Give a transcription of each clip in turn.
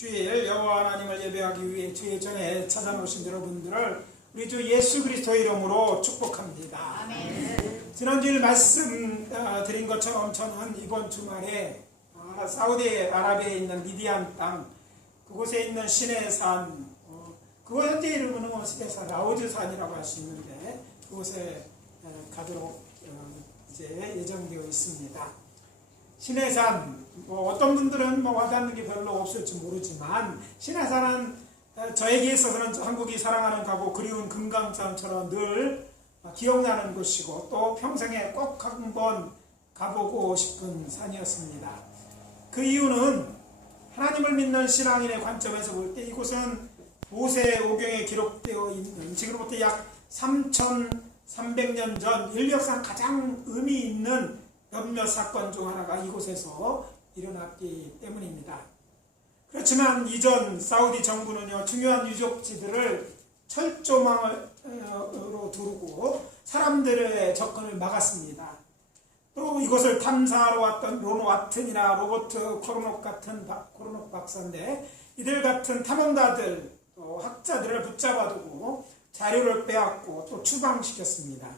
주일 여호와 하나님을 예배하기 위해 주일 전에 찾아오신 여러분들을 우리 주 예수 그리스도 이름으로 축복합니다. 아멘. 지난주일 말씀 드린 것처럼 저는 이번 주말에 사우디아라비아에 있는 미디안 땅 그곳에 있는 시내산 그곳 현재 이름은 시내산 라우즈산이라고 할 수 있는데 그곳에 가도록 이제 예정되어 있습니다. 시내산 어떤 분들은 와닿는 게 별로 없을지 모르지만 시내산은 저에게 있어서는 한국이 사랑하는 가고 그리운 금강산처럼 늘 기억나는 곳이고 또 평생에 꼭 한번 가보고 싶은 산이었습니다. 그 이유는 하나님을 믿는 신앙인의 관점에서 볼 때 이곳은 모세오경에 기록되어 있는 지금부터 약 3,300년 전 인류역사상 가장 의미 있는 몇몇 사건 중 하나가 이곳에서 일어났기 때문입니다. 그렇지만 이전 사우디 정부는요, 중요한 유적지들을 철조망으로 두르고 사람들의 접근을 막았습니다. 또 이곳을 탐사하러 왔던 론 와튼이나 로버트 코르녹 같은 코르녹 박사인데 이들 같은 탐험가들, 또 학자들을 붙잡아두고 자료를 빼앗고 또 추방시켰습니다.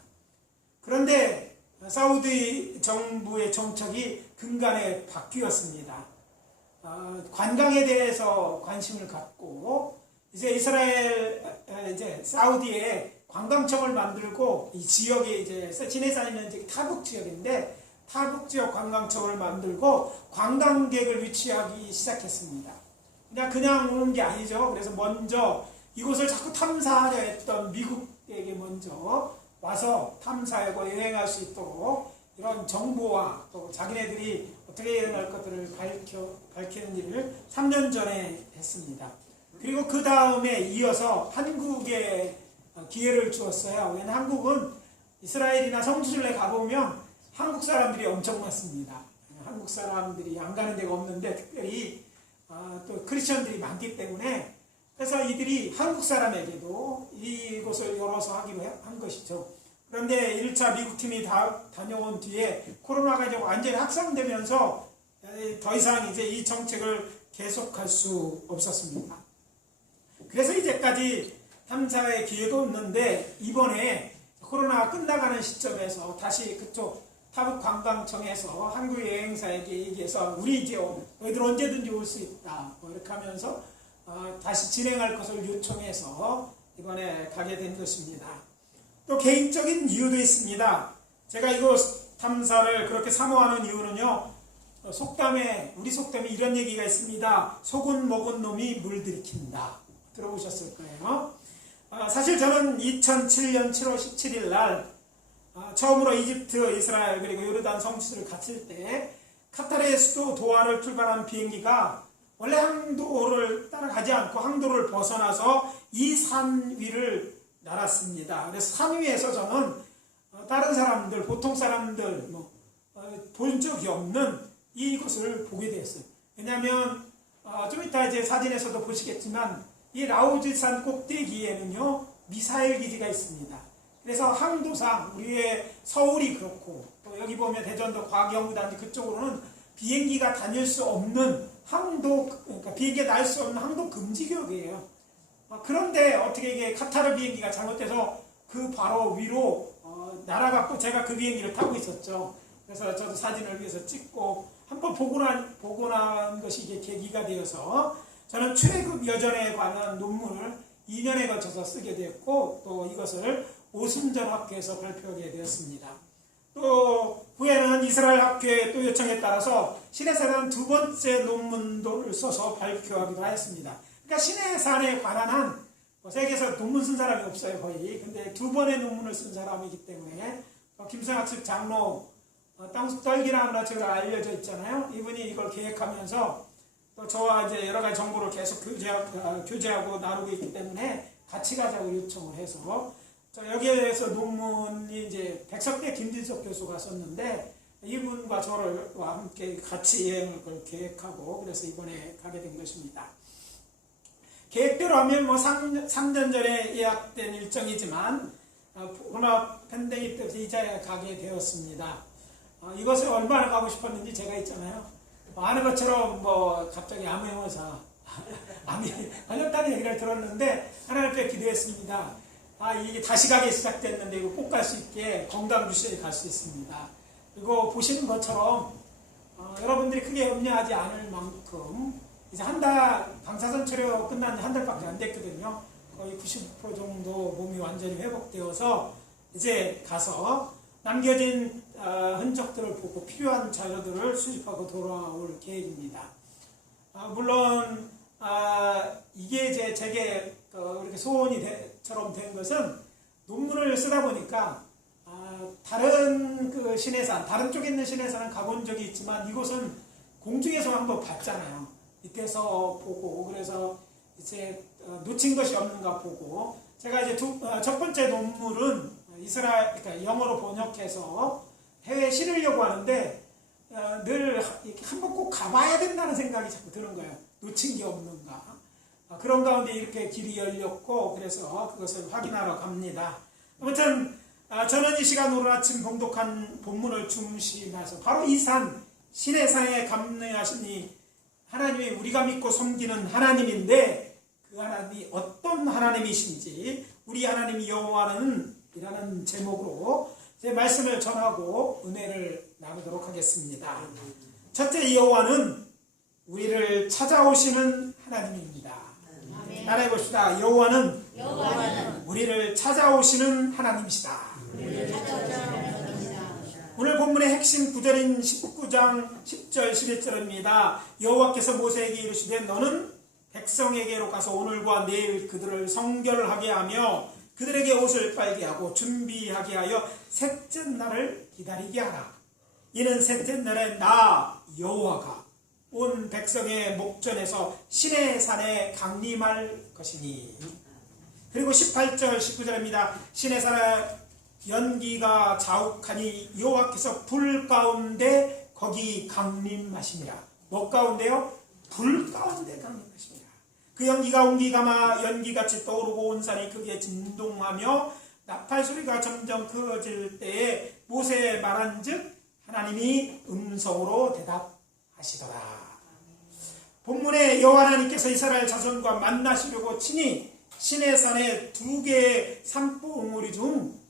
그런데 사우디 정부의 정책이 근간에 바뀌었습니다. 관광에 대해서 관심을 갖고 이제 이스라엘 사우디에 관광청을 만들고 이 지역에 이제 시내산이면 이제 타북 지역인데 타북 지역 관광청을 만들고 관광객을 유치하기 시작했습니다. 그냥 오는 게 아니죠. 그래서 먼저 이곳을 자꾸 탐사하려 했던 미국에게 먼저 와서 탐사하고 여행할 수 있도록 이런 정보와 또 자기네들이 어떻게 일어날 것들을 밝히는 일을 3년 전에 했습니다. 그리고 그 다음에 이어서 한국에 기회를 주었어요. 왜냐하면 한국은 이스라엘이나 성지순례 가보면 한국 사람들이 엄청 많습니다. 한국 사람들이 안 가는 데가 없는데 특별히 또 크리스천들이 많기 때문에 그래서 이들이 한국 사람에게도 이곳을 열어서 하기로 한 것이죠. 그런데 1차 미국팀이 다녀온 뒤에 코로나가 이제 완전히 확산되면서 더 이상 이제 이 정책을 계속할 수 없었습니다. 그래서 이제까지 탐사의 기회가 없는데 이번에 코로나가 끝나가는 시점에서 다시 그쪽 타북 관광청에서 한국 여행사에게 얘기해서 우리 이제 너희들 언제든지 올 수 있다 이렇게 하면서 다시 진행할 것을 요청해서 이번에 가게 된 것입니다. 또 개인적인 이유도 있습니다. 제가 이곳 탐사를 그렇게 사모하는 이유는요, 우리 속담에 이런 얘기가 있습니다. 속은 먹은 놈이 물 들이킨다. 들어보셨을 거예요. 사실 저는 2007년 7월 17일 날 처음으로 이집트, 이스라엘 그리고 요르단 성지를 갔을 때 카타르의 수도 도하를 출발한 비행기가 원래 항도를 따라가지 않고 항도를 벗어나서 이 산 위를 날았습니다. 그래서 산 위에서 저는 다른 사람들, 보통 사람들 본 적이 없는 이곳을 보게 되었어요. 왜냐하면 좀 이따 이제 사진에서도 보시겠지만 이 라우즈산 꼭대기에는요 미사일 기지가 있습니다. 그래서 항도상 우리의 서울이 그렇고 또 여기 보면 대전도 과학연구단지 그쪽으로는 비행기가 다닐 수 없는 항도, 그러니까 비행기가 날 수 없는 항도 금지구역이에요. 그런데 어떻게 이게 카타르 비행기가 잘못돼서 그 바로 위로 날아갔고 제가 그 비행기를 타고 있었죠. 그래서 저도 사진을 위해서 찍고 한번 보고 난 것이 이게 계기가 되어서 저는 최급 여전에 관한 논문을 2년에 걸쳐서 쓰게 되었고 또 이것을 오순절 학회에서 발표하게 되었습니다. 또 후에는 이스라엘 학회 또 요청에 따라서 시내산은 두 번째 논문을 써서 발표하기도 하였습니다. 그러니까 시내산에 관한 한 세계에서 논문 쓴 사람이 없어요 거의. 근데 두 번의 논문을 쓴 사람이기 때문에 김성학습 장로 땅떨기라는 제가 알려져 있잖아요. 이분이 이걸 계획하면서 또 저와 이제 여러 가지 정보를 계속 교제하고 나누고 있기 때문에 같이 가자고 요청을 해서 여기에 대해서 논문이 이제 백석대 김진석 교수가 썼는데 이분과 저와 함께 같이 여행을 계획하고 그래서 이번에 가게 된 것입니다. 계획대로 하면 3년 전에 예약된 일정이지만 코로나 팬데믹 때문에 이자에 가게 되었습니다. 이것을 얼마나 가고 싶었는지 제가 있잖아요. 아는 것처럼 갑자기 암행어사 암이 걸렸다는 얘기를 들었는데 하나님께 기도했습니다. 이게 다시 가기 시작됐는데 이거 꼭 갈 수 있게 건강 주시에 갈 수 있습니다. 그리고 보시는 것처럼 여러분들이 크게 염려하지 않을 만큼 이제 한 달 방사선 치료 끝난 지 한 달밖에 안 됐거든요. 거의 90% 정도 몸이 완전히 회복되어서 이제 가서 남겨진 흔적들을 보고 필요한 자료들을 수집하고 돌아올 계획입니다. 물론 이게 이제 제게 이렇게 소원이처럼 된 것은 논문을 쓰다 보니까 다른 그 신해산, 다른 쪽에 있는 신해산은 가본 적이 있지만 이곳은 공중에서 한번 봤잖아요. 밑에서 보고 그래서 이제 놓친 것이 없는가 보고 제가 이제 첫 번째 논문은 그러니까 영어로 번역해서 해외에 실으려고 하는데 늘 이렇게 한번 꼭 가봐야 된다는 생각이 자꾸 드는 거예요. 놓친 게 없는가. 그런 가운데 이렇게 길이 열렸고 그래서 그것을 확인하러 갑니다. 아무튼 저는 이 시간 오늘 아침 봉독한 본문을 중심해서 바로 이 산, 시내산에 감내하시니 하나님이 우리가 믿고 섬기는 하나님인데 그 하나님이 어떤 하나님이신지 우리 하나님이 여호와는 이라는 제목으로 제 말씀을 전하고 은혜를 나누도록 하겠습니다. 첫째, 여호와는 우리를 찾아오시는 하나님입니다. 따라해 봅시다. 여호와는 우리를 찾아오시는 하나님이시다. 오늘 본문의 핵심 구절인 19장 10절 11절입니다. 여호와께서 모세에게 이르시되 너는 백성에게로 가서 오늘과 내일 그들을 성결하게 하며 그들에게 옷을 빨게 하고 준비하게 하여 셋째 날을 기다리게 하라. 이는 셋째 날에 나 여호와가 온 백성의 목전에서 시내산에 강림할 것이니. 그리고 18절 19절입니다. 시내산에 연기가 자욱하니 여호와께서 불 가운데 거기 강림하시니라. 뭐 가운데요? 불 가운데 강림하시니라. 그 연기가 옹기가마 연기같이 떠오르고 온 산이 크게 진동하며 나팔 소리가 점점 커질 때에 모세에 말한즉 하나님이 음성으로 대답하시더라. 본문에 여호와 하나님께서 이스라엘 자손과 만나시려고 친히 시내산의 두 개의 산봉우리 중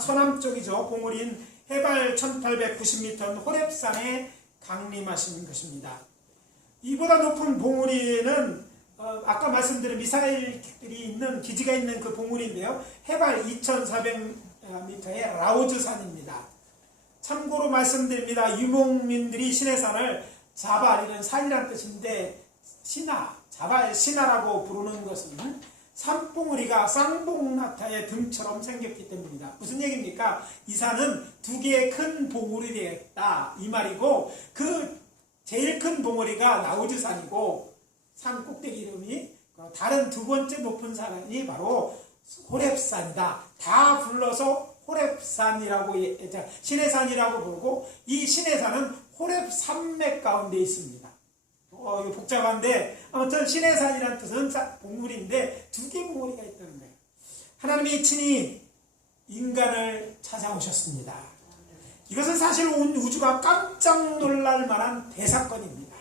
서남쪽이죠. 봉우리인 해발 1890m 호렙산에 강림하시는 것입니다. 이보다 높은 봉우리는 아까 말씀드린 미사일들이 있는 기지가 있는 그 봉우리인데요. 해발 2400m의 라오즈산입니다. 참고로 말씀드립니다. 유목민들이 시내산을 자발이라는 산이라는 뜻인데 자발 신화라고 부르는 것은 산봉우리가 쌍봉나타의 등처럼 생겼기 때문입니다. 무슨 얘기입니까? 이 산은 두 개의 큰 봉우리가 있다 이 말이고 그 제일 큰 봉우리가 나우즈산이고 산 꼭대기 이름이 다른 두 번째 높은 산이 바로 호렙산이다. 다 불러서 호렙산이라고 시내산이라고 부르고 이 시내산은 호렙 산맥 가운데 있습니다. 이거 복잡한데 아무튼 시내산이라는 뜻은 봉우리인데 두 개의 봉우리가 있다는 거예요. 하나님이 친히 인간을 찾아오셨습니다. 이것은 사실 온 우주가 깜짝 놀랄 만한 대사건입니다.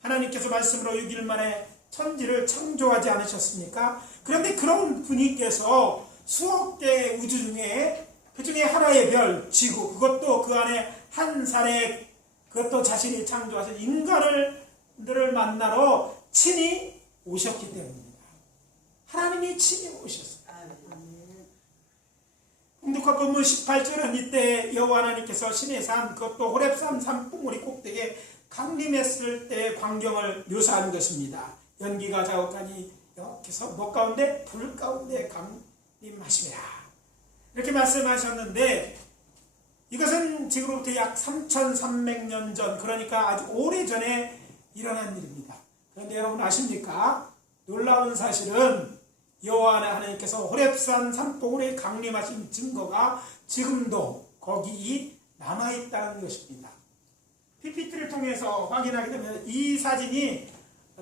하나님께서 말씀으로 6일 만에 천지를 창조하지 않으셨습니까? 그런데 그런 분이께서 수억 개의 우주 중에 그 중에 하나의 별, 지구, 그것도 그 안에 한 살에 그것도 자신이 창조하신 인간들을 만나러 친히 오셨기 때문입니다. 하나님이 친히 오셨어요. 홍독화 본문 18절은 이때 여호와 하나님께서 시내산 그것도 호렙산 산봉우리 꼭대기에 강림했을 때의 광경을 묘사한 것입니다. 연기가 자욱하니 여호와께서 뭐 가운데? 불 가운데 강림하시리라. 이렇게 말씀하셨는데 이것은 지금부터 약 3300년 전, 그러니까 아주 오래전에 일어난 일입니다. 그런데 여러분 아십니까? 놀라운 사실은 여호와 하나님께서 호렙산 산봉우리에 강림하신 증거가 지금도 거기 남아있다는 것입니다. PPT를 통해서 확인하게 되면 이 사진이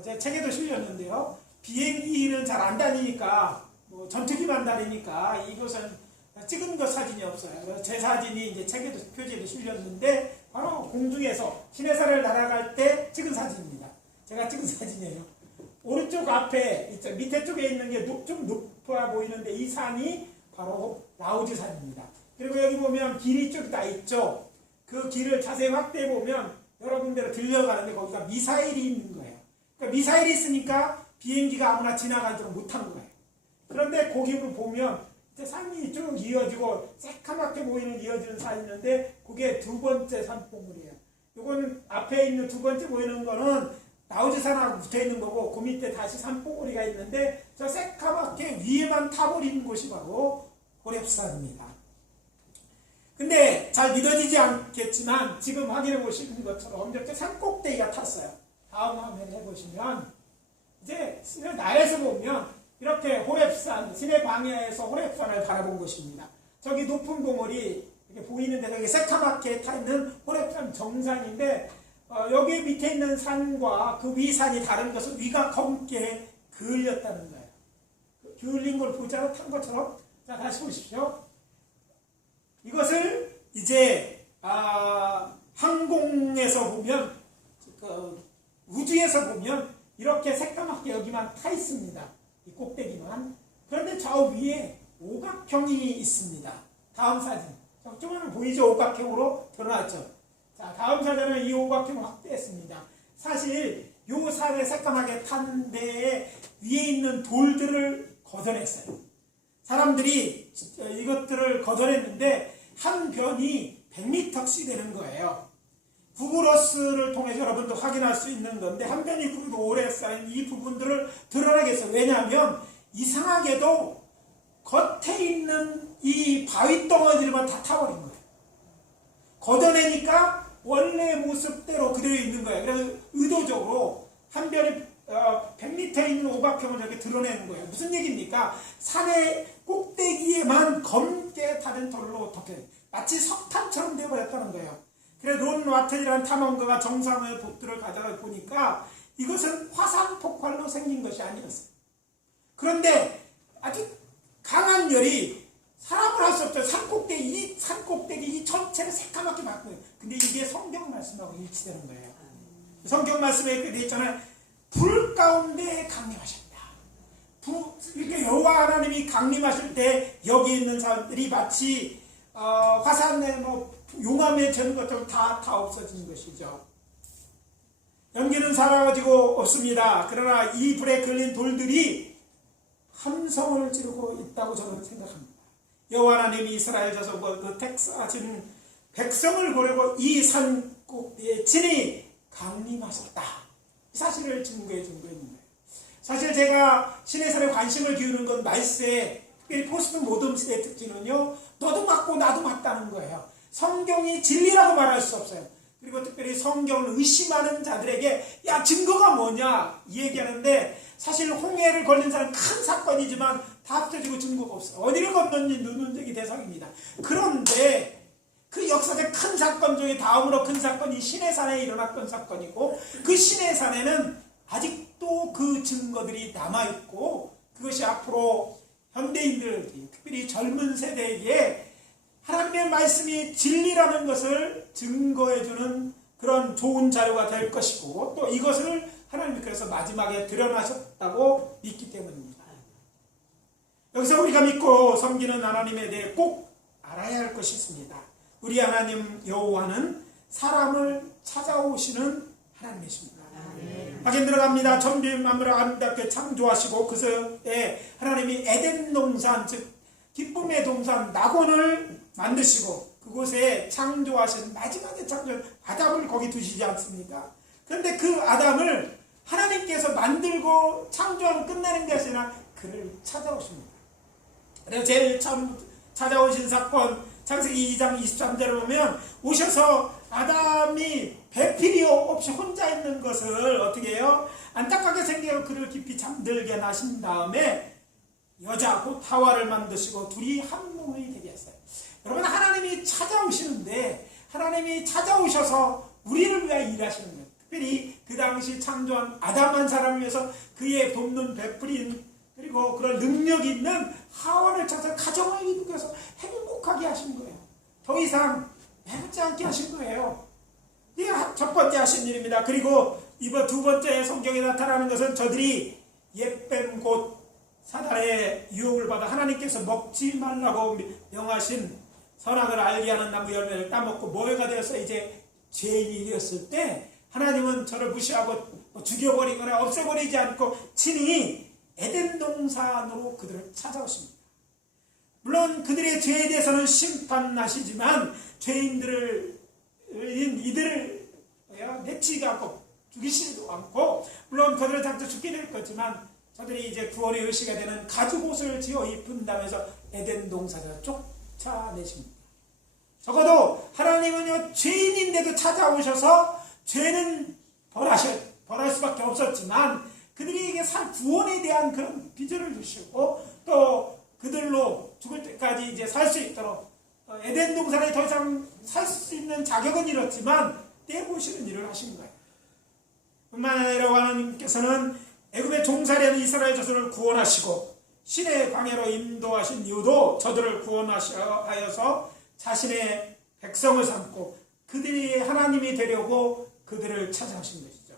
제 책에도 실렸는데요. 비행기는 잘 안 다니니까 전투기만 다니니까 이것은 찍은 것 사진이 없어요. 제 사진이 이제 책에도 표지에도 실렸는데 바로 공중에서 시내산을 날아갈 때 찍은 사진입니다. 제가 찍은 사진이에요. 오른쪽 앞에 있죠. 밑에 쪽에 있는 게 좀 높아 보이는데 이 산이 바로 라오즈산입니다. 그리고 여기 보면 길이 쭉 다 있죠. 그 길을 자세히 확대해 보면 여러 군데로 들려가는데 거기가 미사일이 있는 거예요. 그러니까 미사일이 있으니까 비행기가 아무나 지나가지도 못한 거예요. 그런데 거기를 보면 산이 쭉 이어지고 새카맣게 보이는 이어지는 산이 있는데 그게 두 번째 산봉우리예요. 이건 앞에 있는 두 번째 보이는 거는 라오즈산하고 붙어 있는 거고 그 밑에 다시 산봉우리가 있는데 저 새카맣게 위에만 타버리는 곳이 바로 호렙산입니다. 근데 잘 믿어지지 않겠지만 지금 확인해 보시는 것처럼 이렇게 산꼭대기가 탔어요. 다음 화면 해보시면 이제 신을 나에서 보면 이렇게 호렙산, 신의 방야에서 호렙산을 바라본 것입니다. 저기 높은 봉우리 이렇게 보이는데 저기 새카맣게 타 있는 호렙산 정상인데 여기 밑에 있는 산과 그 위 산이 다른 것은 위가 검게 그을렸다는 거예요. 그을린 걸 보자로 탄 것처럼 자 다시 보십시오. 이것을 이제 항공에서 보면 우주에서 보면 이렇게 새까맣게 여기만 타 있습니다. 이 꼭대기만. 그런데 저 위에 오각형이 있습니다. 다음 사진. 조금만 보이죠? 오각형으로 드러났죠. 자, 다음 사진은 이 오각형을 확대했습니다. 사실 요 산에 새까맣게 탄 데에 위에 있는 돌들을 걷어냈어요. 사람들이 이것들을 걷어냈는데 한 변이 100m씩 되는 거예요. 구글어스를 통해서 여러분도 확인할 수 있는 건데 한 변이 그리고 오래 쌓인 이 부분들을 드러내겠어요. 왜냐하면 이상하게도 겉에 있는 이 바위 덩어리들만 다 타버린 거예요. 걷어내니까 원래 모습대로 그대로 있는 거예요. 그래서 의도적으로 한 변이 100m에 있는 오각형을 이렇게 드러내는 거예요. 무슨 얘기입니까? 산의 꼭대기에만 검게 다른 돌로 덮여 마치 석탄처럼 되어버렸다는 거예요. 그래서 론 와튼이라는 탐험가가 정상의 복들을 가져가 보니까 이것은 화산 폭발로 생긴 것이 아니었어요. 그런데 아주 강한 열이 사람을 할 수 없죠. 산꼭대기 이 전체를 새까맣게 바꿔요. 근데 이게 성경 말씀하고 일치되는 거예요. 성경 말씀에 이렇게 되어 있잖아요. 불 가운데 강림하셨다. 이렇게 여호와 하나님이 강림하실 때 여기 있는 사람들이 마치 화산에 용암에 전 것처럼 다 없어지는 것이죠. 연기는 사라지고 없습니다. 그러나 이 불에 걸린 돌들이 함성을 지르고 있다고 저는 생각합니다. 여호와 하나님이 이스라엘 자손과 그 택사하신 백성을 보려고 이 산꼭대기에 친히 강림하셨다. 이 사실을 증거해 준 거예요. 사실 제가 신의 산에 관심을 기울이는 건 말세에 특별히 포스트 모던 시대의 특징은요. 너도 맞고 나도 맞다는 거예요. 성경이 진리라고 말할 수 없어요. 그리고 특별히 성경을 의심하는 자들에게 야 증거가 뭐냐 이 얘기하는데 사실 홍해를 걸린 사람은 큰 사건이지만 다 합쳐지고 증거가 없어요. 어디를 건넜는지 누는적이 대상입니다. 그런데 그 역사적 큰 사건 중에 다음으로 큰 사건이 시내산에 일어났던 사건이고 그 시내산에는 아직도 그 증거들이 남아있고 그것이 앞으로 현대인들 특별히 젊은 세대에게 하나님의 말씀이 진리라는 것을 증거해주는 그런 좋은 자료가 될 것이고 또 이것을 하나님께서 마지막에 드러나셨다고 믿기 때문입니다. 여기서 우리가 믿고 섬기는 하나님에 대해 꼭 알아야 할 것이 있습니다. 우리 하나님 여호와는 사람을 찾아오시는 하나님이십니다. 하긴 들어갑니다. 천지 만물을 아름답게 창조하시고 그서에 하나님이 에덴 동산 즉 기쁨의 동산 낙원을 만드시고 그곳에 창조하신 마지막에 창조한 아담을 거기 두시지 않습니까? 그런데 그 아담을 하나님께서 만들고 창조하고 끝내는 것이 아니라 그를 찾아오십니다. 그래서 제일 처음 찾아오신 사건 창세기 2장 23절을 보면 오셔서 아담이 배필이 없이 혼자 있는 것을 어떻게 해요? 안타깝게 생겨 그를 깊이 잠들게 하신 다음에 여자 곧 하와를 만드시고 둘이 한 몸이 되게 했어요. 여러분 하나님이 찾아오시는데 하나님이 찾아오셔서 우리를 위하여 일하시는 거예요. 특별히 그 당시 창조한 아담 한 사람을 위해서 그의 돕는 베풀인 그리고 그런 능력 있는 하와를 찾아 가정을 이루어서 행복하게 하신 거예요. 더 이상 외롭지 않게 하신 거예요. 이게 첫 번째 하신 일입니다. 그리고 이번 두 번째 성경에 나타나는 것은 저들이 옛뱀 곧 사단의 유혹을 받아 하나님께서 먹지 말라고 명하신 선악을 알게 하는 나무 열매를 따먹고 모해가 되어서 이제 죄인이 되었을 때 하나님은 저를 무시하고 죽여버리거나 없애버리지 않고 친히 에덴 동산으로 그들을 찾아오십니다. 물론 그들의 죄에 대해서는 심판하시지만 죄인들을 이들을 내치지 않고 죽이시지도 않고 물론 그들을 당장 죽게 될 거지만 저들이 이제 구원의 의시가 되는 가죽옷을 지어 입은 다음에서 에덴 동산으로 쫓아내십니다. 적어도 하나님은요 죄인인데도 찾아오셔서 죄는 벌할 수밖에 없었지만 그들에게 살 구원에 대한 그런 비전을 주시고 또 그들로 죽을 때까지 이제 살 수 있도록 에덴 동산에 더 이상 살 수 있는 자격은 잃었지만 떼보시는 일을 하신 거예요. 뿐만 아니라 하나님께서는 애굽의 종살이하는 이스라엘 자손을 구원하시고 신의 광야로 인도하신 이유도 저들을 구원하여서 자신의 백성을 삼고 그들이 하나님이 되려고 그들을 찾아오신 것이죠.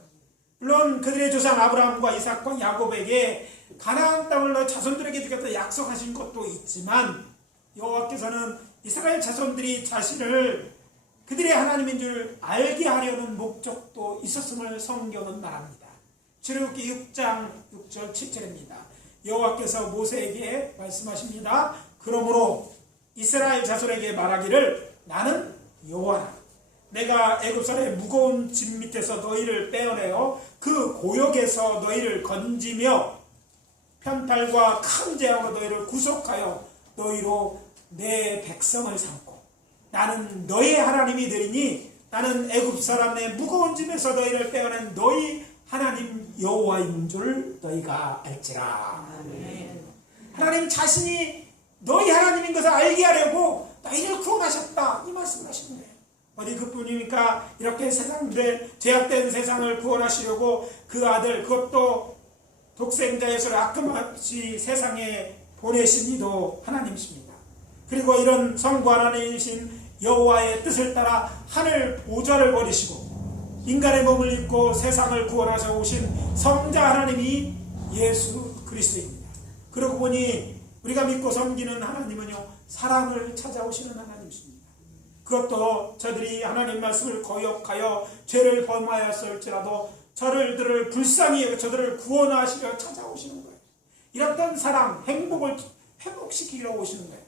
물론 그들의 조상 아브라함과 이삭과 야곱에게 가나안 땅을 자손들에게 주겠다 약속하신 것도 있지만 여호와께서는 이스라엘 자손들이 자신을 그들의 하나님인 줄 알게 하려는 목적도 있었음을 성경은 말합니다. 출애굽기 6장 6절 7절입니다. 여호와께서 모세에게 말씀하십니다. 그러므로 이스라엘 자손에게 말하기를 나는 여호와라. 내가 애굽산의 무거운 짐 밑에서 너희를 떼어내어 그 고역에서 너희를 건지며 편탈과 큰 재앙으로 너희를 구속하여 너희로 내 백성을 삼고 나는 너희의 하나님이 되리니 나는 애굽 사람의 무거운 짐에서 너희를 떼어낸 너희 하나님 여호와인 줄 너희가 알지라. 아멘. 하나님 자신이 너희 하나님인 것을 알게 하려고 너희를 구원하셨다 이 말씀을 하시는 거예요. 어디 그뿐입니까? 이렇게 세상들 죄악된 세상을 구원하시려고 그 아들 그것도 독생자 예수를 아낌없이 세상에 보내신 이도 하나님이십니다. 그리고 이런 성부 하나님이신 여호와의 뜻을 따라 하늘 보좌를 버리시고 인간의 몸을 입고 세상을 구원하셔 오신 성자 하나님이 예수 그리스도입니다. 그러고 보니 우리가 믿고 섬기는 하나님은요 사랑을 찾아오시는 하나님이십니다. 그것도 저들이 하나님 말씀을 거역하여 죄를 범하였을지라도 저들을 불쌍히 여겨 저들을 구원하시려 찾아오시는 거예요. 이랬던 사랑, 행복을 회복시키려 오시는 거예요.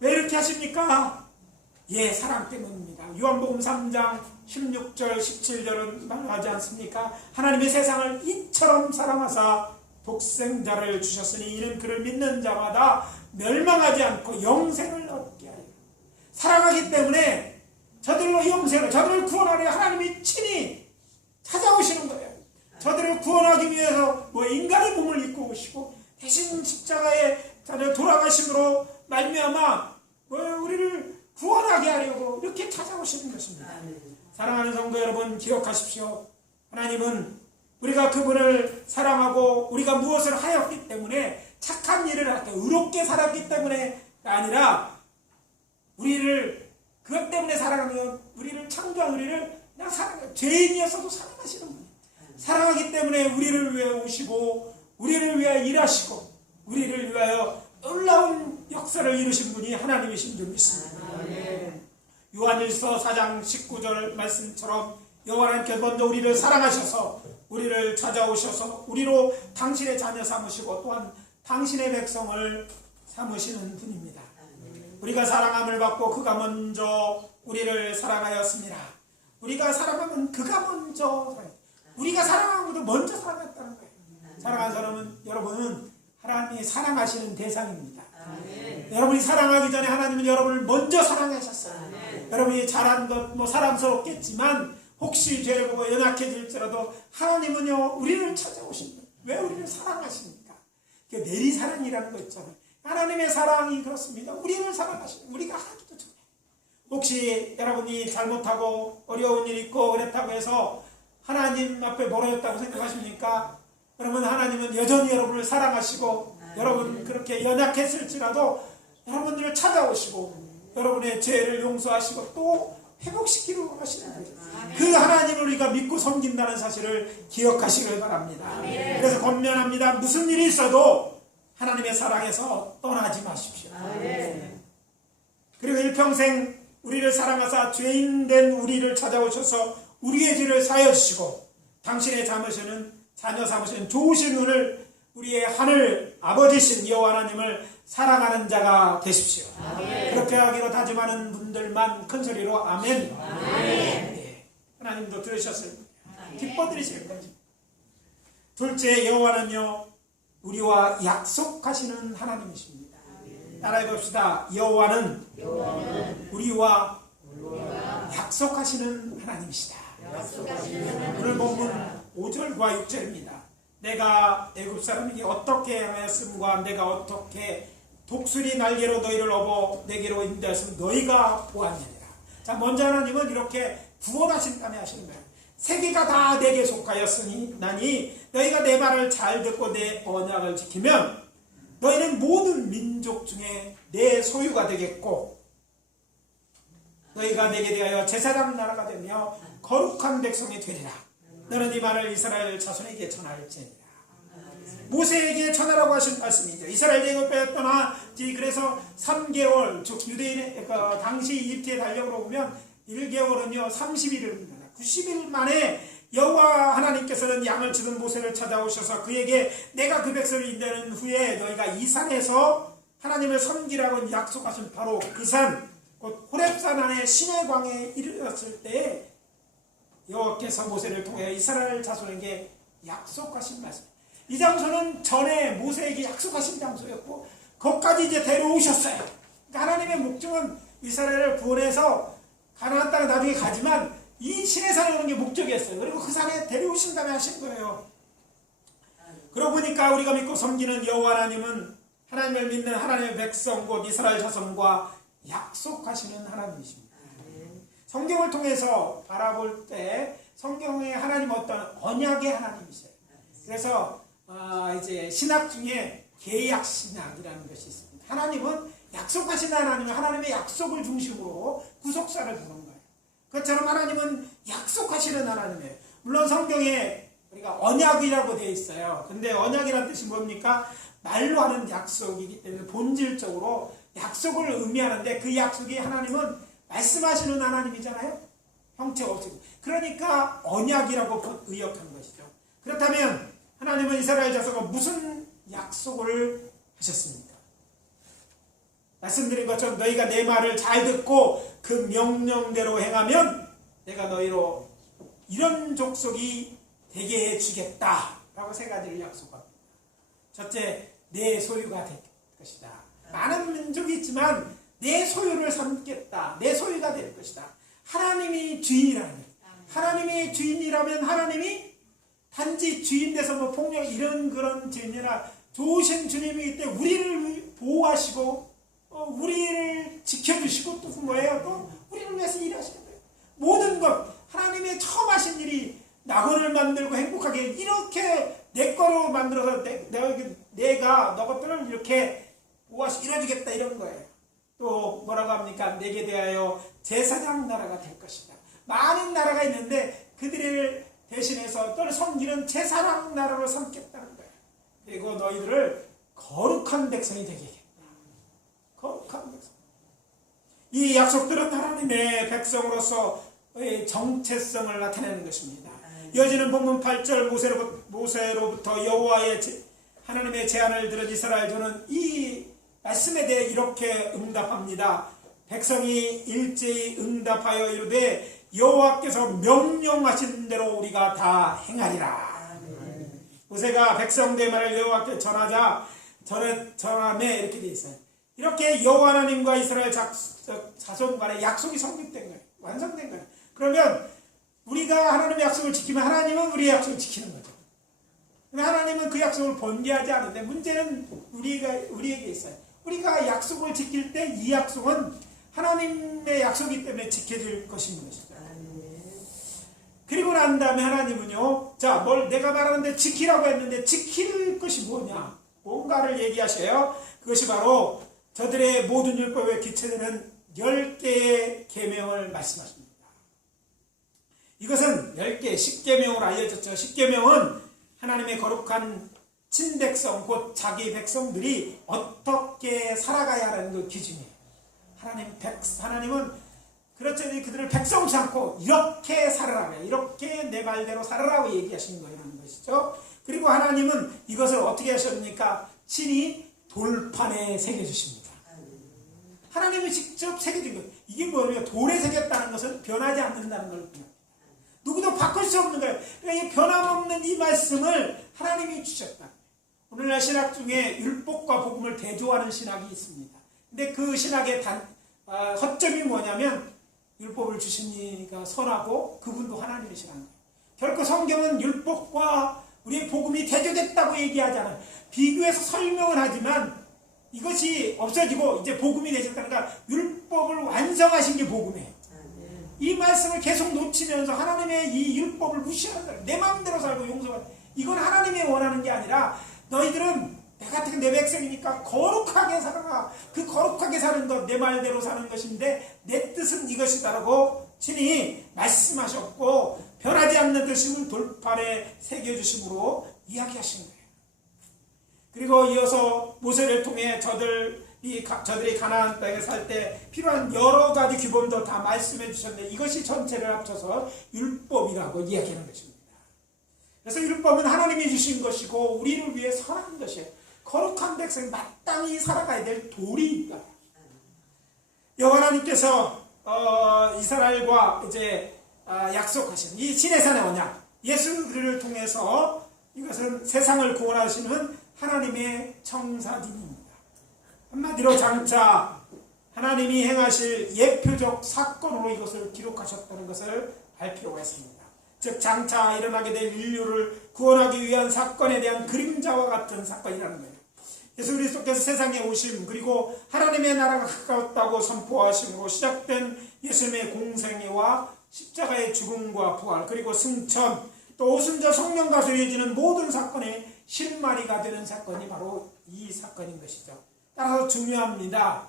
왜 이렇게 하십니까? 예, 사랑 때문입니다. 요한복음 3장 16절 17절은 말하지 않습니까? 하나님의 세상을 이처럼 사랑하사 독생자를 주셨으니 이는 그를 믿는 자마다 멸망하지 않고 영생을 얻게 하리라. 사랑하기 때문에 저들로 영생을, 저들을 구원하려 하나님이 친히 찾아오시는 거예요. 저들을 구원하기 위해서 인간의 몸을 입고 오시고 대신 십자가에 돌아가심으로 말미암아 우리를 구원하게 하려고 이렇게 찾아오시는 것입니다. 사랑하는 성도 여러분 기억하십시오. 하나님은 우리가 그분을 사랑하고 우리가 무엇을 하였기 때문에 착한 일을 할 때 의롭게 살았기 때문에가 아니라 우리를 그것 때문에 사랑하면 우리를 창조한 우리를 그냥 사랑해요. 죄인이었어도 사랑하시는 분이에요. 사랑하기 때문에 우리를 위해 오시고 우리를 위해 일하시고 우리를 위하여 놀라운 역사를 이루신 분이 하나님이신 줄 믿습니다. 요한일서 4장 19절 말씀처럼 여호와 하나님께서 먼저 우리를 사랑하셔서 우리를 찾아오셔서 우리로 당신의 자녀 삼으시고 또한 당신의 백성을 삼으시는 분입니다. 우리가 사랑함을 받고 그가 먼저 우리를 사랑하였습니다. 우리가 사랑하면 그가 먼저 우리가 사랑한 것도 먼저 사랑했다는 거예요. 사랑하는 사람은 여러분은 하나님이 사랑하시는 대상입니다. 여러분이 사랑하기 전에 하나님은 여러분을 먼저 사랑하셨어요. 여러분이 잘한 것 사랑스럽겠지만 혹시 죄를 보고 연약해질지라도 하나님은요 우리를 찾아오신 거예요. 왜 우리를 사랑하십니까? 내리사랑이라는 거 있잖아요. 하나님의 사랑이 그렇습니다. 우리를 사랑하시고 우리가 하기도 전에 혹시 여러분이 잘못하고 어려운 일 있고 그랬다고 해서 하나님 앞에 멀어졌다고 생각하십니까? 그러면 하나님은 여전히 여러분을 사랑하시고 여러분 그렇게 연약했을지라도 여러분들을 찾아오시고 여러분의 죄를 용서하시고 또 회복시키려고 하시는 거예요. 그 하나님을 우리가 믿고 섬긴다는 사실을 기억하시길 바랍니다. 그래서 권면합니다. 무슨 일이 있어도 하나님의 사랑에서 떠나지 마십시오. 그리고 일평생 우리를 사랑하사 죄인된 우리를 찾아오셔서 우리의 죄를 사하여 주시고 당신의 자녀 삼으시는 좋으신 은을 우리의 하늘 아버지신 여호와 하나님을 사랑하는 자가 되십시오. 그렇게 하기로 다짐하는 분들만 큰 소리로 아멘. 네. 하나님도 들으셨을 기뻐 드리실 거죠. 둘째, 여호와는요 우리와 약속하시는 하나님이십니다. 따라해 봅시다. 여호와는 우리와 약속하시는 하나님이시다. 오늘 본문 5절과 6절입니다. 내가 애굽 사람에게 어떻게 행하였음과 내가 어떻게 독수리 날개로 너희를 업어 내게로 인도하였음 너희가 보았느니라. 자, 먼저 하나님은 이렇게 구원하신 다음에 하시는 거예요. 세계가 다 내게 속하였으니 나니 너희가 내 말을 잘 듣고 내 언약을 지키면 너희는 모든 민족 중에 내 소유가 되겠고 너희가 내게 대하여 제사장 나라가 되며 거룩한 백성이 되리라. 너는 이 말을 이스라엘 자손에게 전할지니라. 모세에게 전하라고 하신 말씀이죠. 이스라엘 애굽에 떠나 그래서 3개월 즉 유대인의 당시 이집트의 달력으로 보면 1개월은요 30일입니다. 90일 만에 여호와 하나님께서는 양을 치던 모세를 찾아오셔서 그에게 내가 그 백성을 인도하는 후에 너희가 이 산에서 하나님을 섬기라고 약속하신 바로 그 산 곧 호렙산 안에 시내광에 이르렀을 때에 여호와께서 모세를 통해 이스라엘 자손에게 약속하신 말씀. 이 장소는 전에 모세에게 약속하신 장소였고 거기까지 이제 데려오셨어요. 그러니까 하나님의 목적은 이스라엘을 구원해서 가나안 땅에 나중에 가지만 이 시내산에 오는 게 목적이었어요. 그리고 그 산에 데려오신 다음에 하신 거예요. 그러고 보니까 우리가 믿고 섬기는 여호와 하나님은 하나님을 믿는 하나님의 백성 곧 이스라엘 자손과 약속하시는 하나님이십니다. 성경을 통해서 바라볼 때 성경의 하나님 어떤 언약의 하나님이세요. 그래서 이제 신학 중에 계약 신학이라는 것이 있습니다. 하나님은 약속하신 하나님은 하나님의 약속을 중심으로 구속사를 보는 거예요. 그것처럼 하나님은 약속하시는 하나님이에요. 물론 성경에 우리가 언약이라고 되어 있어요. 근데 언약이라는 뜻이 뭡니까? 말로 하는 약속이기 때문에 본질적으로 약속을 의미하는데 그 약속이 하나님은 말씀하시는 하나님이잖아요. 형체가 없고. 그러니까 언약이라고 의역한 것이죠. 그렇다면 하나님은 이스라엘 자손과 무슨 약속을 하셨습니까? 말씀드린 것처럼 너희가 내 말을 잘 듣고 그 명령대로 행하면 내가 너희로 이런 족속이 되게 해주겠다 라고 세 가지를 약속합니다. 첫째, 내 소유가 될 것이다. 많은 민족이 있지만 내 소유를 삼겠다. 내 소유가 될 것이다. 하나님이 주인이라면, 하나님이 주인이라면 하나님이 단지 주인 돼서 뭐 폭력 이런 그런 주인이라 좋으신 주님이기 때문에 우리를 보호하시고 우리를 지켜주시고 또 뭐예요? 또 우리를 위해서 일하시는 거예요. 모든 것 하나님의 처음 하신 일이 낙원을 만들고 행복하게 이렇게 내 거로 만들어서 내가 너 것들을 이렇게 보호하시 이뤄주겠다 이런 거예요. 또 뭐라고 합니까? 내게 대하여 제사장 나라가 될 것이다. 많은 나라가 있는데 그들을 대신해서 또는 섬기는 제사장 나라로 삼겠다는 거예요. 그리고 너희들을 거룩한 백성이 되게 하겠다. 거룩한 백성. 이 약속들은 하나님의 백성으로서의 정체성을 나타내는 것입니다. 이어지는 본문 8절 모세로부터 여호와의 하나님의 제안을 들은 이스라엘 저는 이 말씀에 대해 이렇게 응답합니다. 백성이 일제히 응답하여 이르되 여호와께서 명령하신 대로 우리가 다 행하리라. 모세가 백성들의 말을 여호와께 전함에 이렇게 되어 있어요. 이렇게 여호와 하나님과 이스라엘 자손 간의 약속이 성립된 거예요. 완성된 거예요. 그러면 우리가 하나님의 약속을 지키면 하나님은 우리의 약속을 지키는 거죠. 하나님은 그 약속을 번개하지 않는데 문제는 우리에게 있어요. 우리가 약속을 지킬 때 이 약속은 하나님의 약속이기 때문에 지켜질 것인 것이죠. 그리고 난 다음에 하나님은요, 자, 내가 말하는데 지키라고 했는데 지킬 것이 뭐냐? 뭔가를 얘기하셔요. 그것이 바로 저들의 모든 율법에 기초되는 10개의 계명을 말씀하십니다. 이것은 10개, 10계명으로 알려졌죠. 10계명은 하나님의 거룩한 친백성, 곧 자기 백성들이 어떻게 살아가야 하는 그 기준이에요. 하나님은 그렇지, 그들을 백성 삼고 이렇게 살아라, 이렇게 내 말대로 살아라고 얘기하시는 거라는 것이죠. 그리고 하나님은 이것을 어떻게 하셨습니까? 친히 돌판에 새겨주십니다. 하나님이 직접 새겨준 거예요. 이게 뭐냐면 돌에 새겼다는 것은 변하지 않는다는 걸 누구도 바꿀 수 없는 거예요. 그러니까 이 변함없는 이 말씀을 하나님이 주셨다. 오늘날 신학 중에 율법과 복음을 대조하는 신학이 있습니다. 근데 그 신학의 허점이 뭐냐면 율법을 주신 이가 선하고 그분도 하나님이시라는 거예요. 결코 성경은 율법과 우리의 복음이 대조됐다고 얘기하잖아요. 비교해서 설명을 하지만 이것이 없어지고 이제 복음이 되셨다니까 율법을 완성하신 게 복음이에요. 이 말씀을 계속 놓치면서 하나님의 이 율법을 무시하는 사람, 내 마음대로 살고 용서받는, 이건 하나님이 원하는 게 아니라 너희들은 내 같은 내 백성이니까 거룩하게 살아라. 그 거룩하게 사는 것, 내 말대로 사는 것인데 내 뜻은 이것이다라고 친히 말씀하셨고 변하지 않는 뜻임을 돌판에 새겨주심으로 이야기하신 거예요. 그리고 이어서 모세를 통해 저들이 가나안 땅에 살 때 필요한 여러 가지 규범도 다 말씀해 주셨는데 이것이 전체를 합쳐서 율법이라고 이야기하는 것입니다. 그래서 율법은 하나님이 주신 것이고 우리를 위해 선한 것이에요. 거룩한 백성이 마땅히 살아가야 될 도리입니다. 여호와 하나님께서 이스라엘과 이제 약속하신 이 시내산의 언약, 예수를 통해서 이것은 세상을 구원하시는 하나님의 청사진입니다. 한마디로 장차 하나님이 행하실 예표적 사건으로 이것을 기록하셨다는 것을 알 필요가 있습니다. 즉 장차 일어나게 될 인류를 구원하기 위한 사건에 대한 그림자와 같은 사건이라는 거예요. 예수 그리스도께서 세상에 오심, 그리고 하나님의 나라가 가까웠다고 선포하심으로 시작된 예수님의 공생애와 십자가의 죽음과 부활, 그리고 승천, 또 오순절 성령과 더해지는 모든 사건의 실마리가 되는 사건이 바로 이 사건인 것이죠. 따라서 중요합니다.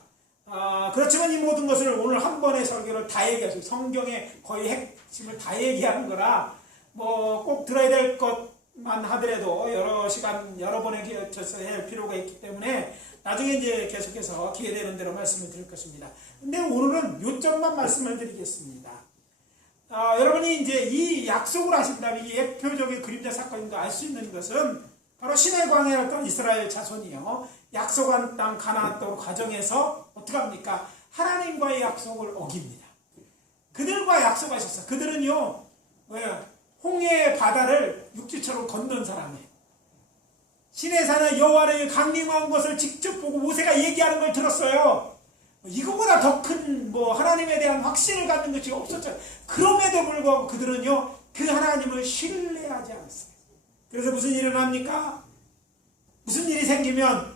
그렇지만 이 모든 것을 오늘 한 번의 설교를 다 얘기하시고 성경의 거의 핵심을 다 얘기하는 거라 뭐 꼭 들어야 될 것만 하더라도 여러 시간 여러 번에 기어쳐서 할 필요가 있기 때문에 나중에 이제 계속해서 기회되는 대로 말씀을 드릴 것입니다. 근데 오늘은 요점만 말씀을 드리겠습니다. 여러분이 이제 이 약속을 하신다면 이 예표적인 그림자 사건인가 알 수 있는 것은 바로 시내 광야였던 이스라엘 자손이요. 약속한 땅 가나안 땅으로 가정해서 어떻게 합니까? 하나님과의 약속을 어깁니다. 그들과 약속하셨어. 그들은요, 홍해 바다를 육지처럼 건넌 사람이에요. 시내산의 여호와의 강림한 것을 직접 보고 모세가 얘기하는 걸 들었어요. 이거보다 더 큰 하나님에 대한 확신을 갖는 것이 없었죠. 그럼에도 불구하고 그들은요, 그 하나님을 신뢰하지 않았어요. 그래서 무슨 일이 일어납니까? 무슨 일이 생기면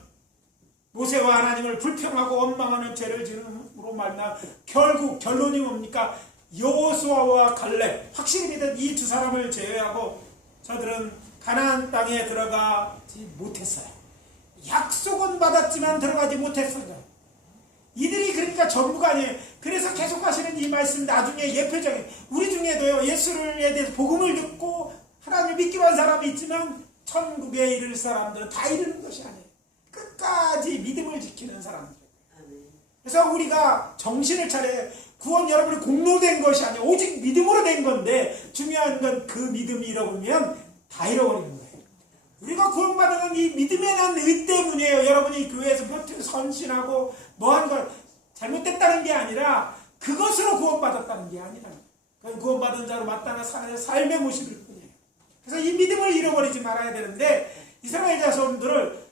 모세와 하나님을 불평하고 원망하는 죄를 지음으로 말미암아 결국 결론이 뭡니까? 여호수아와 갈렙, 확실히 믿은 이 두 사람을 제외하고 저들은 가나안 땅에 들어가지 못했어요. 약속은 받았지만 들어가지 못했어요. 이들이 그러니까 전부가 아니에요. 그래서 계속 하시는 이 말씀 나중에 예표적인, 우리 중에도요, 예수에 대해서 복음을 듣고 하나님을 믿기로 한 사람이 있지만 천국에 이를 사람들은 다 이르는 것이 아니에요. 끝까지 믿음을 지키는 사람들. 그래서 우리가 정신을 차려야, 구원 여러분이 공로된 것이 아니에요. 오직 믿음으로 된 건데 중요한 건 그 믿음이 잃어버리면 다 잃어버리는 거예요. 우리가 구원받은 건 이 믿음에 대한 의 때문이에요. 여러분이 교회에서 몇 일 선신하고 뭐한 걸 잘못됐다는 게 아니라 그것으로 구원받았다는 게 아니라 구원받은 자로 마땅한 삶의 모습일 뿐이에요. 그래서 이 믿음을 잃어버리지 말아야 되는데 이스라엘 자손들을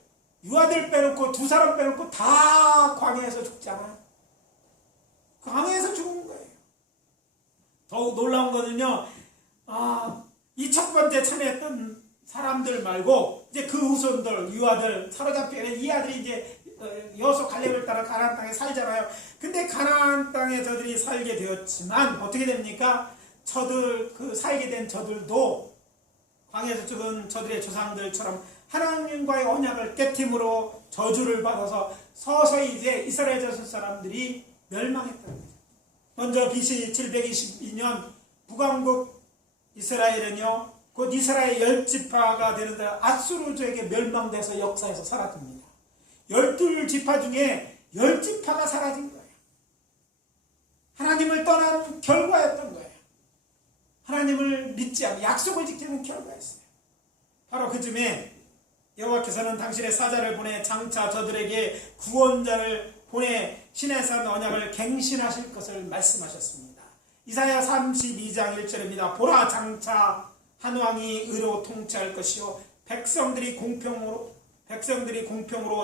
유아들 빼놓고 두 사람 빼놓고 다 광야에서 죽잖아요. 광야에서 죽은 거예요. 더욱 놀라운 거는요, 이 첫 번째 참여했던 사람들 말고 이제 그 후손들, 유아들 사로잡히게 이 아들이 이제 여호수아 갈렙을 따라 가나안 땅에 살잖아요. 근데 가나안 땅에 저들이 살게 되었지만 어떻게 됩니까? 살게 된 저들도 광야에서 죽은 저들의 조상들처럼 하나님과의 언약을 깨팀으로 저주를 받아서 서서히 이제 이스라엘 자손 사람들이 멸망했다는 거죠. 먼저 BC 722년 북왕국 이스라엘은요, 곧 이스라엘 10지파가 되는데 아수르족에게 멸망돼서 역사에서 사라집니다. 12지파 중에 10지파가 사라진 거예요. 하나님을 떠난 결과였던 거예요. 하나님을 믿지 않고 약속을 지키는 결과였어요. 바로 그쯤에 여호와께서는 당신의 사자를 보내 장차 저들에게 구원자를 보내 시내산 언약을 갱신하실 것을 말씀하셨습니다. 이사야 32장 1절입니다. 보라, 장차 한 왕이 의로 통치할 것이요 백성들이 공평으로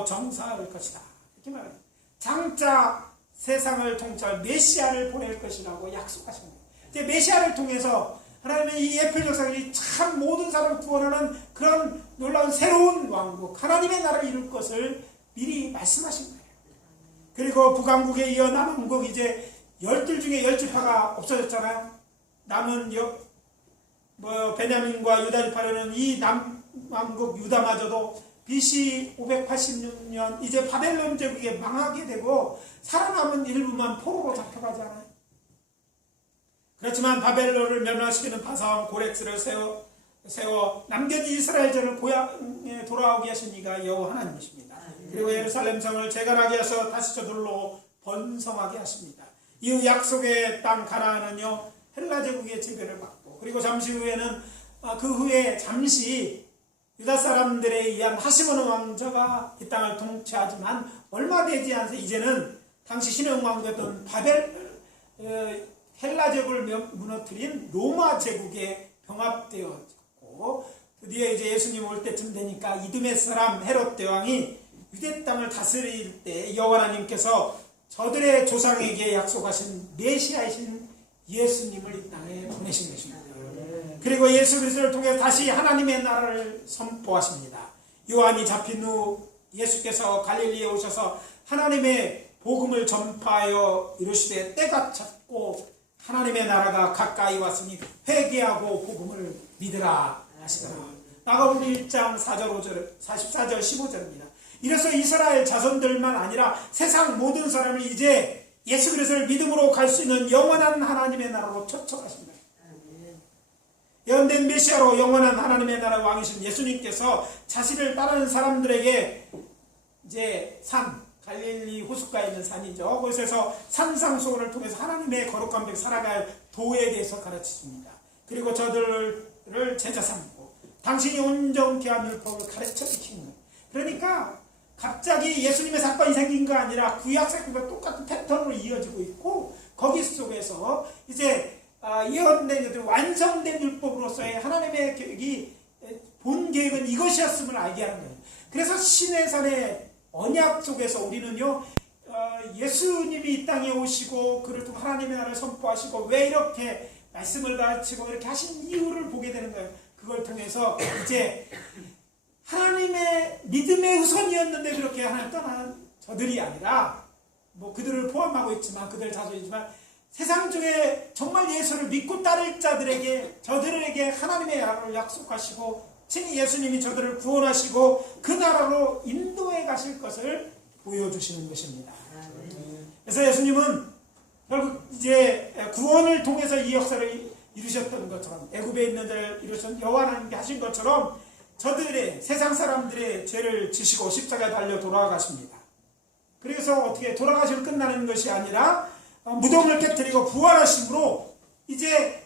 정사할 것이다. 이렇게 말해요. 장차 세상을 통치할 메시아를 보낼 것이라고 약속하신 거예요. 이제 메시아를 통해서 하나님의 이 예표적상이 참 모든 사람을 구원하는 그런 놀라운 새로운 왕국, 하나님의 나라를 이룰 것을 미리 말씀하신 거예요. 그리고 북왕국에 이어 남왕국, 이제 12 중에 10지파가 없어졌잖아요. 남은 베냐민과 유다 지파로는 이 남왕국 유다마저도 BC 586년 이제 바벨론 제국에 망하게 되고 살아남은 일부만 포로로 잡혀가지 않아요. 그렇지만 바벨론을 멸망시키는 바사왕 고렉스를 세워 남겨진 이스라엘 전을 고향에 돌아오게 하신 이가 여호와 하나님이십니다. 그리고 예루살렘 성을 재건하게 하셔서 다시 저들로 번성하게 하십니다. 이후 약속의 땅 가나안은요, 헬라 제국의 지배를 받고, 그리고 잠시 후에는 그 후에 잠시 유다 사람들에 의한 하시몬 왕조가 이 땅을 통치하지만 얼마 되지 않아서 이제는 당시 신흥 왕국이었던 헬라 제국을 무너뜨린 로마 제국에 병합되었고, 드디어 이제 예수님 올 때쯤 되니까 이두메 사람 헤롯 대왕이 유대 땅을 다스릴 때 여호와 하나님께서 저들의 조상에게 약속하신 메시아이신 예수님을 이 땅에 보내신 것입니다. 그리고 예수 그리스도를 통해 다시 하나님의 나라를 선포하십니다. 요한이 잡힌 후 예수께서 갈릴리에 오셔서 하나님의 복음을 전파하여 이르시되 때가 찼고 하나님의 나라가 가까이 왔으니 회개하고 복음을 믿으라 하시더라. 마가복음 1장 4절 5절 44절 15절입니다. 이래서 이스라엘 자손들만 아니라 세상 모든 사람을 이제 예수 그리스도를 믿음으로 갈 수 있는 영원한 하나님의 나라로 초청하십니다. 예언된 메시아로 영원한 하나님의 나라 왕이신 예수님께서 자신을 따르는 사람들에게 이제 갈릴리 호숫가에 있는 산이죠. 그곳에서 산상수훈을 통해서 하나님의 거룩한 백 살아갈 도에 대해서 가르치십니다. 그리고 저들을 제자 삼고 당신이 온전케 한 율법을 가르쳐 지키는 거예요. 그러니까 갑자기 예수님의 사건이 생긴 거 아니라 구약 사건과 똑같은 패턴으로 이어지고 있고, 거기 속에서 이제 예언된 완성된 율법으로서의 하나님의 계획이 본 계획은 이것이었음을 알게 하는 거예요. 그래서 시내산의 언약 속에서 우리는요, 예수님이 이 땅에 오시고 그를 통해 하나님의 나라를 선포하시고 왜 이렇게 말씀을 가르치고 이렇게 하신 이유를 보게 되는 거예요. 그걸 통해서 이제 하나님의 믿음의 후손이었는데 그렇게 하나님 떠난 저들이 아니라, 뭐 그들을 포함하고 있지만 그들 자손이지만 세상 중에 정말 예수를 믿고 따를 자들에게, 저들에게 하나님의 나라를 약속하시고 친히 예수님이 저들을 구원하시고 그 나라로 인도해 가실 것을 보여주시는 것입니다. 그래서 예수님은 결국 이제 구원을 통해서 이 역사를 이루셨던 것처럼, 애굽에 있는 자를 이루신 여호와 하나님께 하신 것처럼 저들의, 세상 사람들의 죄를 지시고 십자가에 달려 돌아가십니다. 그래서 어떻게 돌아가시고 끝나는 것이 아니라 무덤을 깨뜨리고 부활하심으로 이제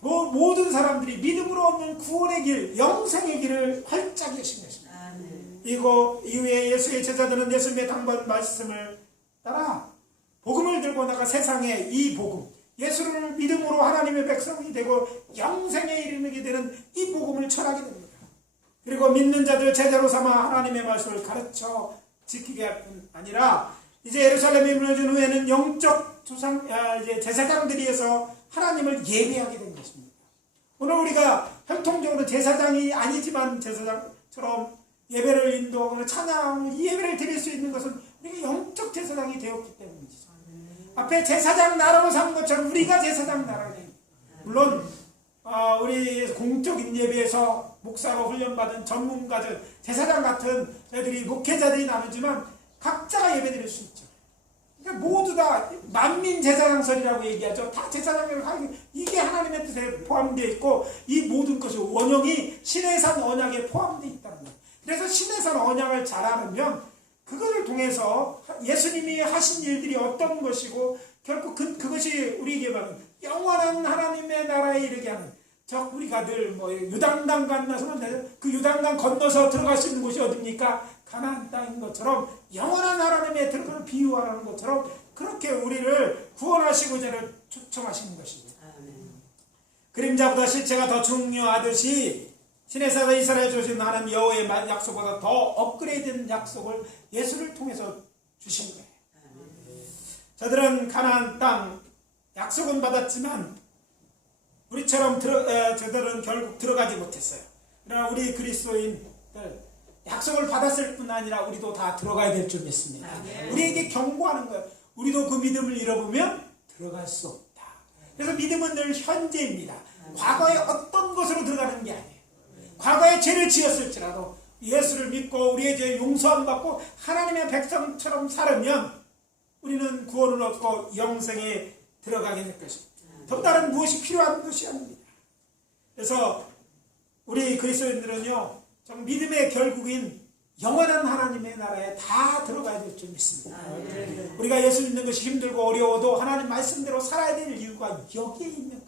모든 사람들이 믿음으로 얻는 구원의 길, 영생의 길을 활짝 여신 것입니다. 이거 이후에 예수의 제자들은 예수님의 당번 말씀을 따라 복음을 들고 나가 세상에 이 복음, 예수를 믿음으로 하나님의 백성이 되고 영생에 이르게 되는 이 복음을 전하게 됩니다. 그리고 믿는 자들 제자로 삼아 하나님의 말씀을 가르쳐 지키게 할 뿐 아니라 이제 예루살렘이 무너진 후에는 영적 이제 제사장들이어서 하나님을 예배하게 된 것입니다. 오늘 우리가 혈통적으로 제사장이 아니지만 제사장처럼 예배를 인도하거나 찬양, 이 예배를 드릴 수 있는 것은 우리가 영적 제사장이 되었기 때문이죠. 앞에 제사장 나라로 산 것처럼 우리가 제사장 나라가 됩니다. 물론 우리 공적인 예배에서 목사로 훈련받은 전문가들, 제사장 같은 애들이 목회자들이 나누지만 각자가 예배 드릴 수 있죠. 그러니까 모두 다 만민 제사장설이라고 얘기하죠. 다 제사장을 하기, 이게 하나님의 뜻에 포함되어 있고 이 모든 것이 원형이 신해산 언약에 포함되어 있다는 거예요. 그래서 신해산 언약을 잘 알으면 그것을 통해서 예수님이 하신 일들이 어떤 것이고 결국 그것이 우리에게 말하는 영원한 하나님의 나라에 이르게 하는, 우리가 늘 유단강 건너서 그 유단강 건너서 들어갈 수 있는 곳이 어딥니까? 가나안 땅인 것처럼 영원한 하나님의 들어가는 비유하라는 것처럼 그렇게 우리를 구원하시고자 초청하시는 것입니다. 그림자보다 실체가 더 중요하듯이 신해사가 이스라엘 주신 하나님 여호와의 약속보다 더 업그레이드된 약속을 예수를 통해서 주신 거예요. 저들은 가나안 땅 약속은 받았지만 우리처럼 저들은 결국 들어가지 못했어요. 그러나 우리 그리스도인들 약속을 받았을 뿐 아니라 우리도 다 들어가야 될 줄 믿습니다. 우리에게 경고하는 거예요. 우리도 그 믿음을 잃어보면 들어갈 수 없다. 그래서 믿음은 늘 현재입니다. 과거에 어떤 것으로 들어가는 게 아니에요. 과거에 죄를 지었을지라도 예수를 믿고 우리의 죄 용서함 받고 하나님의 백성처럼 살으면 우리는 구원을 얻고 영생에 들어가게 될 것입니다. 더 다른 무엇이 필요한 것이 아닙니다. 그래서 우리 그리스도인들은요, 정 믿음의 결국인 영원한 하나님의 나라에 다 들어가야 될 줄 믿습니다. 우리가 예수 믿는 것이 힘들고 어려워도 하나님 말씀대로 살아야 될 이유가 여기에 있는 거예요.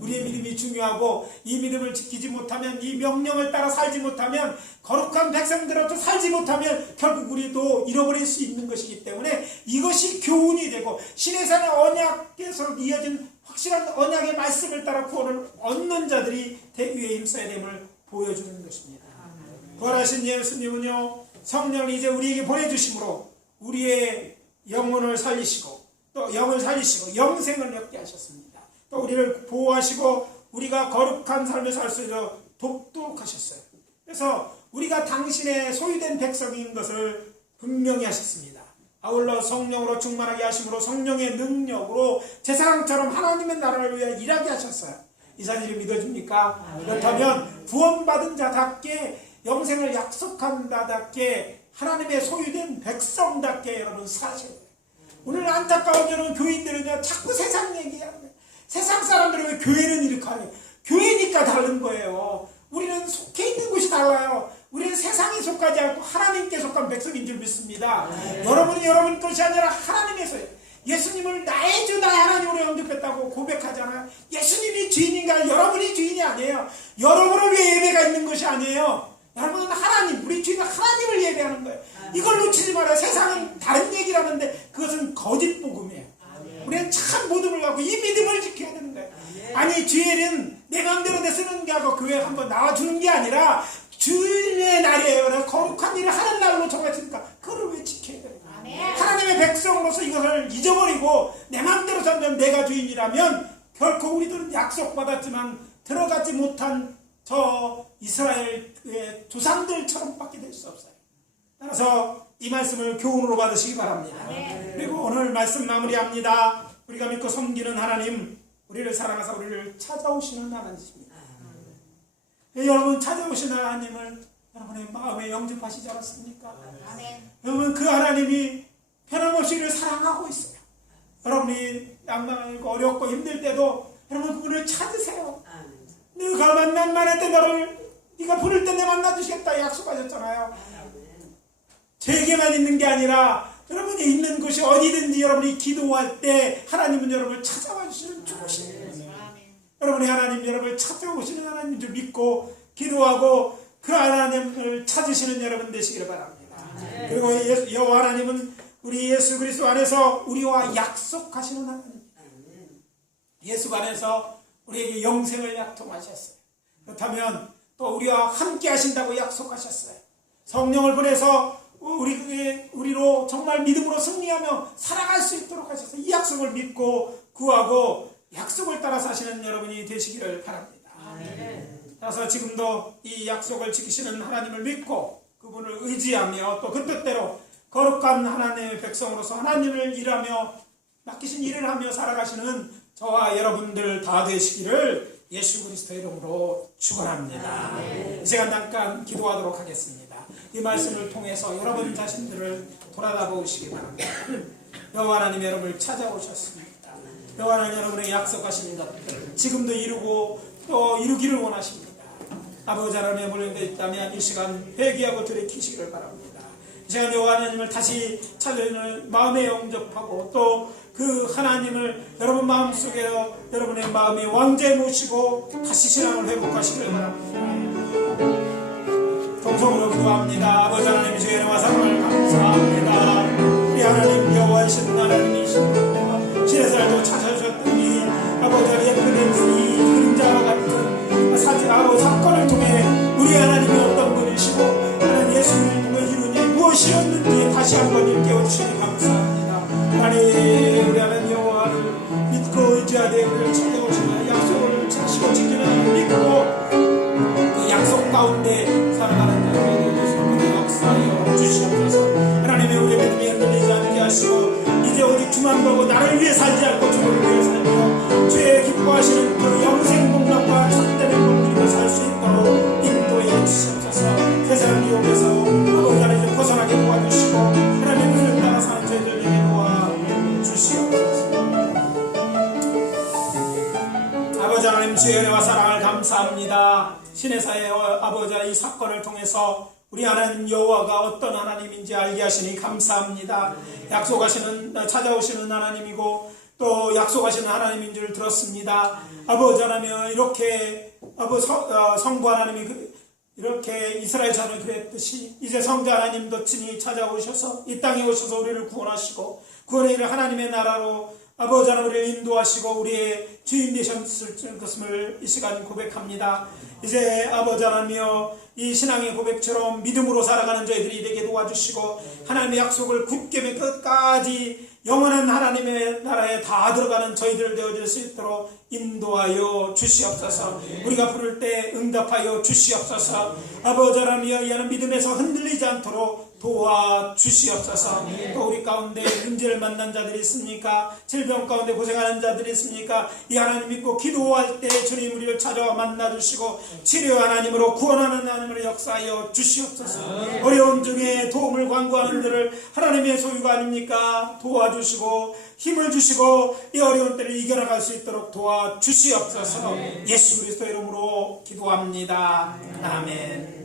우리의 믿음이 중요하고 이 믿음을 지키지 못하면, 이 명령을 따라 살지 못하면, 거룩한 백성들로부터 살지 못하면 결국 우리도 잃어버릴 수 있는 것이기 때문에 이것이 교훈이 되고 신해산의 언약에서 이어진 확실한 언약의 말씀을 따라 구원을 얻는 자들이 대위에 힘써야 됨을 보여주는 것입니다. 부활하신 예수님은요, 성령을 이제 우리에게 보내주심으로 우리의 영혼을 살리시고 또 영을 살리시고 영생을 얻게 하셨습니다. 또 우리를 보호하시고 우리가 거룩한 삶을 살 수 있도록 돕도록 하셨어요. 그래서 우리가 당신의 소유된 백성인 것을 분명히 하셨습니다. 아울러 성령으로 충만하게 하심으로 성령의 능력으로 제사장처럼 하나님의 나라를 위해 일하게 하셨어요. 이 사실을 믿어줍니까? 그렇다면 구원받은 자답게 영생을 약속한 자답게 하나님의 소유된 백성답게 여러분 사셔야 돼요. 오늘 안타까운 여러분 교인들은요, 자꾸 세상 얘기합니다. 세상 사람들은 왜 교회는 이렇게 하냐? 교회니까 다른 거예요. 우리는 속해 있는 곳이 달라요. 우리는 세상에 속하지 않고 하나님께 속한 백성인 줄 믿습니다. 여러분이 여러분 것이 아니라 하나님에서요. 예수님을 나의 주 나의 하나님으로 영접했다고 고백하잖아요. 예수님이 주인인가? 여러분이 주인이 아니에요. 여러분을 위해 예배가 있는 것이 아니에요. 여러분은 하나님, 우리 주인은 하나님을 예배하는 거예요. 이걸 놓치지 말아요. 세상은 다른 얘기를 하는데 그것은 거짓 복음이에요. 우리는 참 믿음을 갖고 이 믿음을 지켜야 되는 거예요. 아니, 주일은 내 마음대로 내 쓰는 게 하고 교회에 한번 나와주는 게 아니라 주일의 날이에요. 그래서 거룩한 일을 하는 날로 정했으니까 그걸 왜 지켜야 돼요? 하나님의 백성으로서 이것을 잊어버리고 내 마음대로 살면 내가 주인이라면 결코 우리들은 약속받았지만 들어가지 못한 저 이스라엘의 조상들처럼 밖에 될 수 없어요. 따라서 이 말씀을 교훈으로 받으시기 바랍니다. 그리고 오늘 말씀 마무리합니다. 우리가 믿고 섬기는 하나님, 우리를 사랑하사 우리를 찾아오시는 하나님이십니다. 여러분, 찾아오시는 하나님을 여러분의 마음에 영접하시지 않았습니까? 여러분, 그 하나님이 변함없이 우리를 사랑하고 있어요. 여러분이 양망하고 어렵고 힘들 때도 여러분 그분을 찾으세요. 네가 만날 때 네가 부를 때 내 만나주시겠다 약속하셨잖아요. 제게만 있는 게 아니라 여러분이 있는 곳이 어디든지 여러분이 기도할 때 하나님은 여러분을 찾아와 주시는 주시는 여러분이 하나님 여러분을 찾아오시는 하나님인 줄 믿고 기도하고 그 하나님을 찾으시는 여러분 되시기를 바랍니다. 그리고 여호와 하나님은 우리 예수 그리스도 안에서 우리와 약속하시는 하나님, 예수 안에서 우리에게 영생을 약속하셨어요. 그렇다면 또 우리와 함께 하신다고 약속하셨어요. 성령을 보내서 우리로 정말 믿음으로 승리하며 살아갈 수 있도록 하셔서 이 약속을 믿고 구하고 약속을 따라 사시는 여러분이 되시기를 바랍니다. 따라서 지금도 이 약속을 지키시는 하나님을 믿고 그분을 의지하며 또 그 뜻대로 거룩한 하나님의 백성으로서 하나님을 일하며 맡기신 일을 하며 살아가시는 저와 여러분들 다 되시기를 예수 그리스도의 이름으로 축원합니다. 이 시간 잠깐 기도하도록 하겠습니다. 이 말씀을 통해서 여러분 자신들을 돌아다 보시기 바랍니다. 여호와 하나님 여러분을 찾아오셨습니다. 여호와 하나님 여러분의 약속하신 것들 지금도 이루고 또 이루기를 원하십니다. 아버지 하나님의 물림되어 있다면 이 시간 회개하고 돌이키시기를 바랍니다. 이 시간 여호와 하나님을 다시 찾는 마음에 영접하고 또 그 하나님을 여러분 마음속에 여러분의 마음의 왕좌에 모시고 다시 신앙을 회복하시기를 바랍니다. 동성으로 기도합니다. 아버지 하나님 주의 은혜와 사랑을 감사합니다. 우리 하나님 여호와이신 하나님이십니다. 신의 찾아주셨더니 아버지 예쁜 이 그림자와 같은 사건을 통해 우리 하나님이 어떤 분이시고 하나님 예수님을 통해 이루니 무엇이었는지 다시 한번 일깨워주시니 감사합니다. 하나님 우리 하나님 여호와를 믿고 의지하되 우리를 찾아오시는 약속을 지키고 지키는 믿고 그 약속 가운데 살아가는 자들에게 되시는 역사하여 주시옵소서. 하나님의 우리의 믿음이 흔들리지 않게 하시고 이제 오직 주만 보고 나를 위해 살지 않고 주를 위해 살며 주의 기뻐하시는 그 영생 공덕과 참된 행복을 살 수 있도록 인도해 주시옵소서. 세상을 이용해서 아버지 하나님 벗어나게 도와주시고 하나님의 뜻을 따라 사는 저희들에게 도와주시옵소서. 아버지 하나님 주의 은혜와 사랑을 감사합니다. 신의 사회 아버지 이 사건을 통해서 우리 하나님 여호와가 어떤 하나님인지 알게 하시니 감사합니다. 약속하시는 찾아오시는 하나님이고 또 약속하시는 하나님인 줄 들었습니다. 아버지 하나님 이렇게 성부 하나님이 이렇게 이스라엘 자손을 그랬듯이 이제 성자 하나님도 친히 찾아오셔서 이 땅에 오셔서 우리를 구원하시고 구원의 일을 하나님의 나라로 아버지 하나님 우리를 인도하시고 우리의 주인 되셨을 것을 이 시간 고백합니다. 이제 아버지 하나님이여 이 신앙의 고백처럼 믿음으로 살아가는 저희들이 되게 도와주시고 하나님의 약속을 굳게 맺 끝까지 영원한 하나님의 나라에 다 들어가는 저희들 되어질 수 있도록 인도하여 주시옵소서. 우리가 부를 때 응답하여 주시옵소서. 아버지 하나님이여 이 하나님 믿음에서 흔들리지 않도록 도와주시옵소서. 또 우리 가운데 문제를 만난 자들이 있습니까? 질병 가운데 고생하는 자들이 있습니까? 이 하나님 믿고 기도할 때 주님 우리를 찾아와 만나주시고 치료 하나님으로 구원하는 하나님으로 역사하여 주시옵소서. 어려운 중에 도움을 간구하는 자를 하나님의 소유가 아닙니까? 도와주시고 힘을 주시고 이 어려운 때를 이겨나갈 수 있도록 도와주시옵소서. 예수 그리스도 이름으로 기도합니다. 아멘.